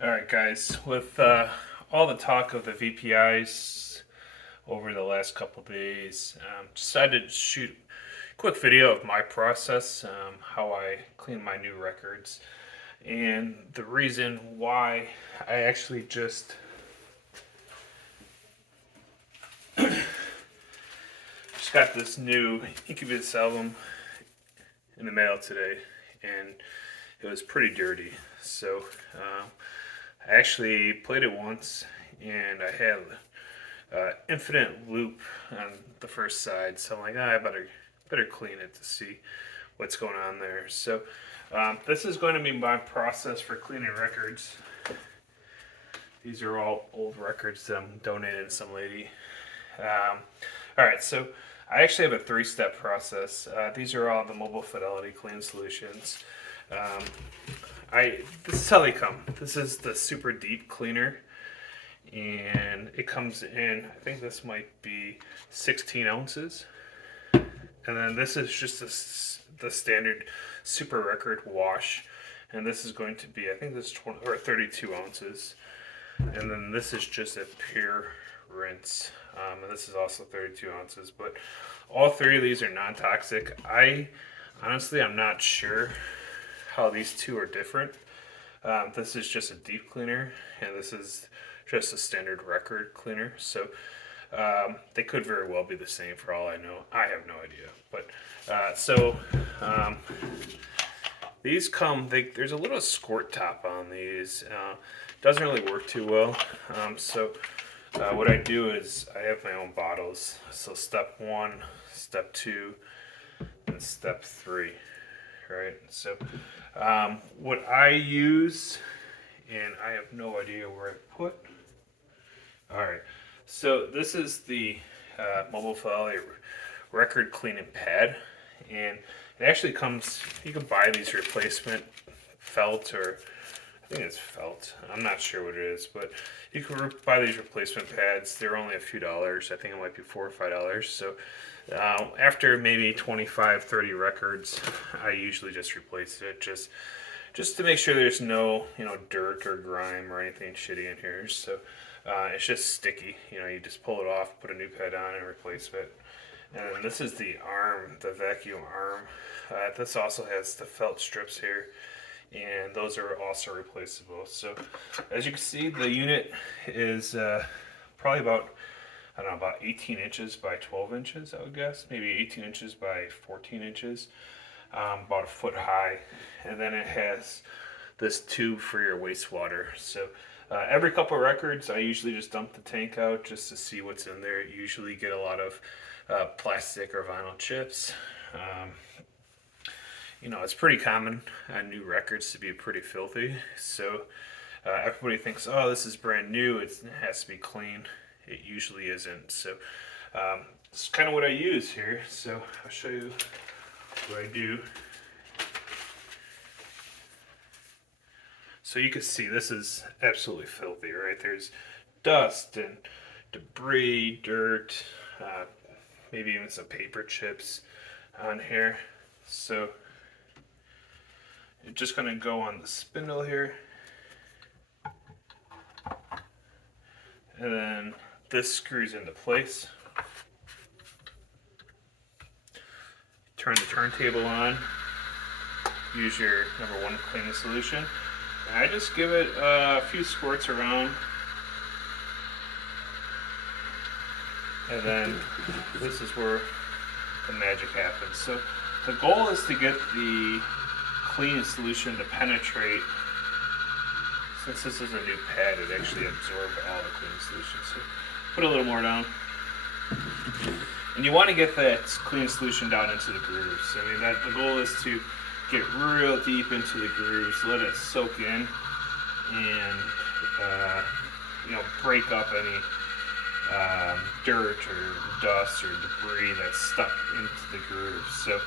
Alright guys, with all the talk of the VPIs over the last couple days, decided to shoot a quick video of my process, how I clean my new records, and the reason why I actually just got this new Incubus album in the mail today, and it was pretty dirty. So I actually played it once, and I had infinite loop on the first side. So I'm like, I better clean it to see what's going on there. So this is going to be my process for cleaning records. These are all old records that I'm donating to some lady. All right, so I actually have a 3-step process. These are all the Mobile Fidelity clean solutions. This is how they come. This is the super deep cleaner, and it comes in, I think this might be 16 ounces. And then this is just the standard super record wash, and this is going to be, I think this is 20 or 32 ounces. And then this is just a pure rinse, and this is also 32 ounces. But all three of these are non-toxic. I'm not sure how these two are different. This is just a deep cleaner, and this is just a standard record cleaner. So they could very well be the same for all I know. I have no idea. But these come. There's a little squirt top on these. Doesn't really work too well. What I do is I have my own bottles. So step 1, step 2, and step 3. Right. So what I use, and I have no idea where I put. All right. So this is the Mobile Fidelity record cleaning pad, and it actually comes. You can buy these replacement felt, or I think it's felt. I'm not sure what it is, but you can buy these replacement pads. They're only a few dollars. I think it might be $4 or $5. So after maybe 25, 30 records, I usually just replace it just to make sure there's no dirt or grime or anything shitty in here. So it's just sticky. You just pull it off, put a new pad on, and replace it. And this is the arm, the vacuum arm. This also has the felt strips here, and those are also replaceable. So as you can see, the unit is probably about 18 inches by 12 inches, I would guess. Maybe 18 inches by 14 inches, about a foot high. And then it has this tube for your wastewater. So every couple of records, I usually just dump the tank out just to see what's in there. You usually get a lot of plastic or vinyl chips. It's pretty common on new records to be pretty filthy. So everybody thinks, oh, this is brand new, it has to be clean. It usually isn't. So this is kind of what I use here. So I'll show you what I do. So you can see this is absolutely filthy, right? There's dust and debris, dirt, maybe even some paper chips on here. So you're just going to go on the spindle here. And then this screws into place. Turn the turntable on. Use your number 1 cleaning solution. And I just give it a few squirts around. And then this is where the magic happens. So the goal is to get the cleaning solution to penetrate. Since this is a new pad, it actually absorbs all the cleaning solution. So put a little more down. And you want to get that cleaning solution down into the grooves. The goal is to get real deep into the grooves, let it soak in, and break up any dirt or dust or debris that's stuck into the grooves. So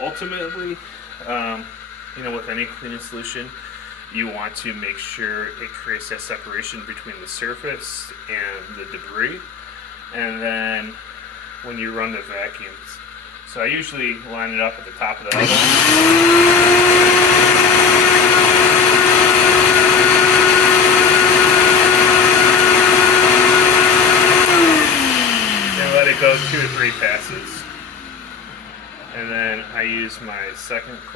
ultimately, with any cleaning solution, you want to make sure it creates that separation between the surface and the debris. And then when you run the vacuums, so I usually line it up at the top of the oven.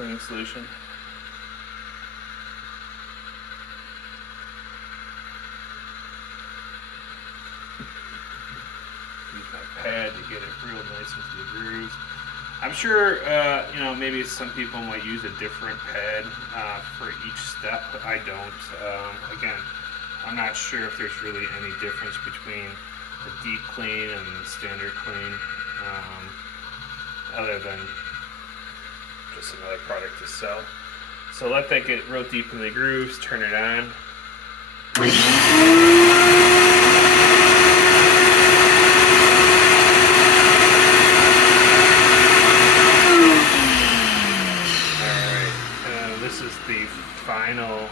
cleaning solution. Use my pad to get it real nice into the grooves. I'm sure, maybe some people might use a different pad for each step. I don't. Again, I'm not sure if there's really any difference between the deep clean and the standard clean, other than just another product to sell. So let that get real deep in the grooves, turn it on. This is the final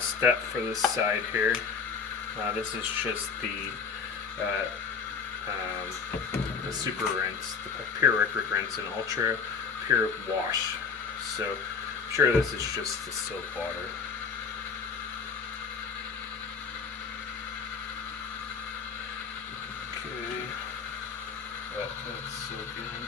step for this side here. This is just the super rinse, the Pure Record Rinse and Ultra Pure Wash. So I'm sure this is just distilled water. Okay, that's soaking.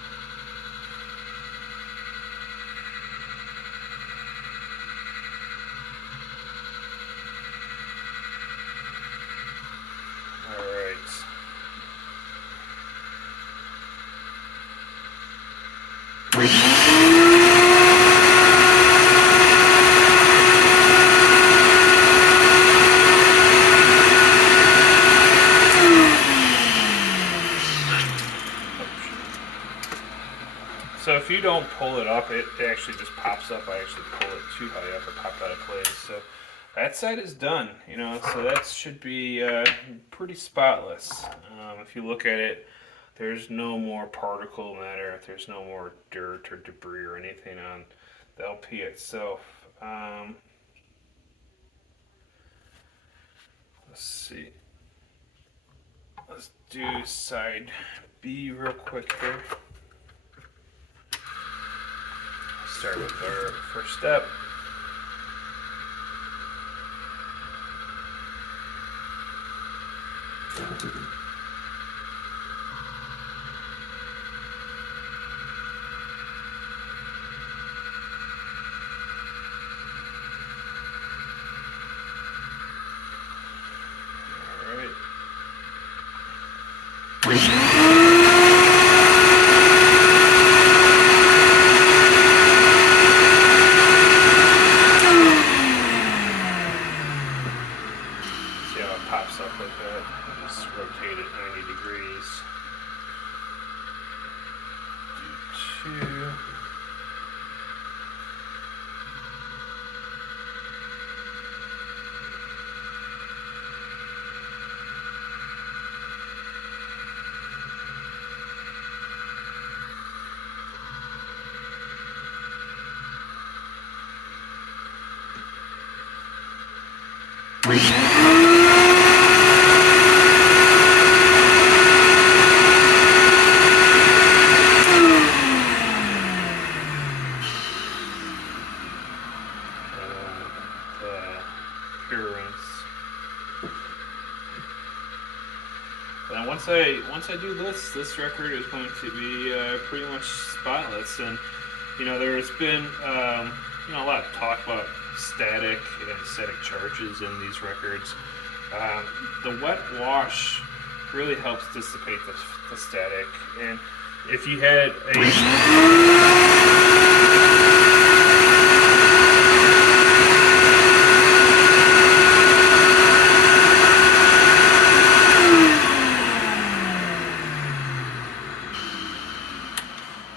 So if you don't pull it up, it actually just pops up. I actually pull it too high up, it popped out of place. So that side is done, so that should be pretty spotless. If you look at it, there's no more particle matter, there's no more dirt or debris or anything on the LP itself. Let's see. Let's do side B real quick here. Start with our first step. Pops up like that. Just rotate it 90 degrees. Do 2. Pure rinse. And once I do this record is going to be pretty much spotless. And there's been a lot of talk about static and static charges in these records. The wet wash really helps dissipate the static. And if you had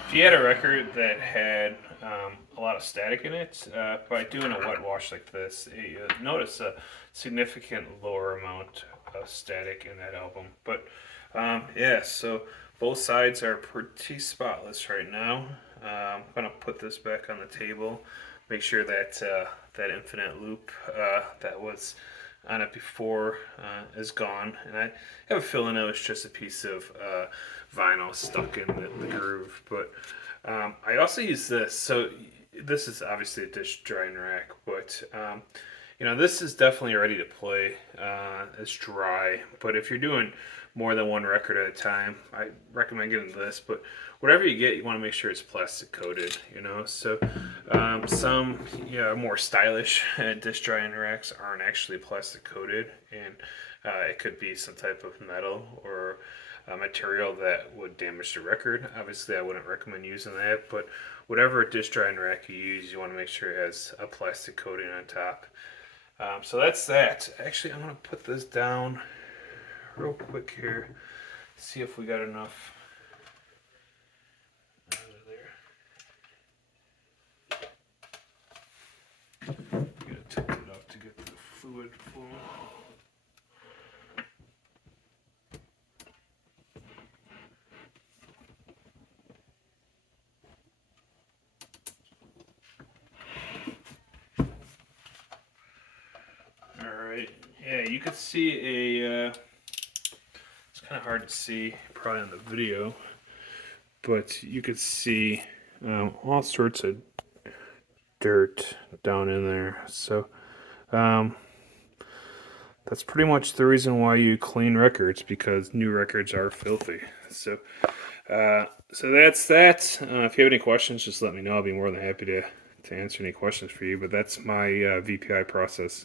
if you had a record that had a lot of static in it, by doing a wet wash like this, you notice a significant lower amount of static in that album. But yeah, so both sides are pretty spotless right now. I'm gonna put this back on the table, make sure that that infinite loop that was on it before is gone, and I have a feeling it was just a piece of vinyl stuck in the groove. But I also use this. So this is obviously a dish drying rack, but this is definitely ready to play. It's dry, but if you're doing more than one record at a time. I recommend getting this, but whatever you get, you want to make sure it's plastic coated, you know. So some more stylish disc drying racks aren't actually plastic coated, and it could be some type of metal or material that would damage the record. Obviously, I wouldn't recommend using that, but whatever disc drying rack you use, you want to make sure it has a plastic coating on top. So that's that. Actually, I'm going to put this down real quick here. See if we got enough out of there. Gotta tip it up to get the fluid flowing. Alright, yeah, you could see a, it's kind of hard to see probably on the video, but you could see all sorts of dirt down in there. So that's pretty much the reason why you clean records, because new records are filthy. So so that's that. If you have any questions, just let me know. I'll be more than happy to answer any questions for you. But that's my VPI process.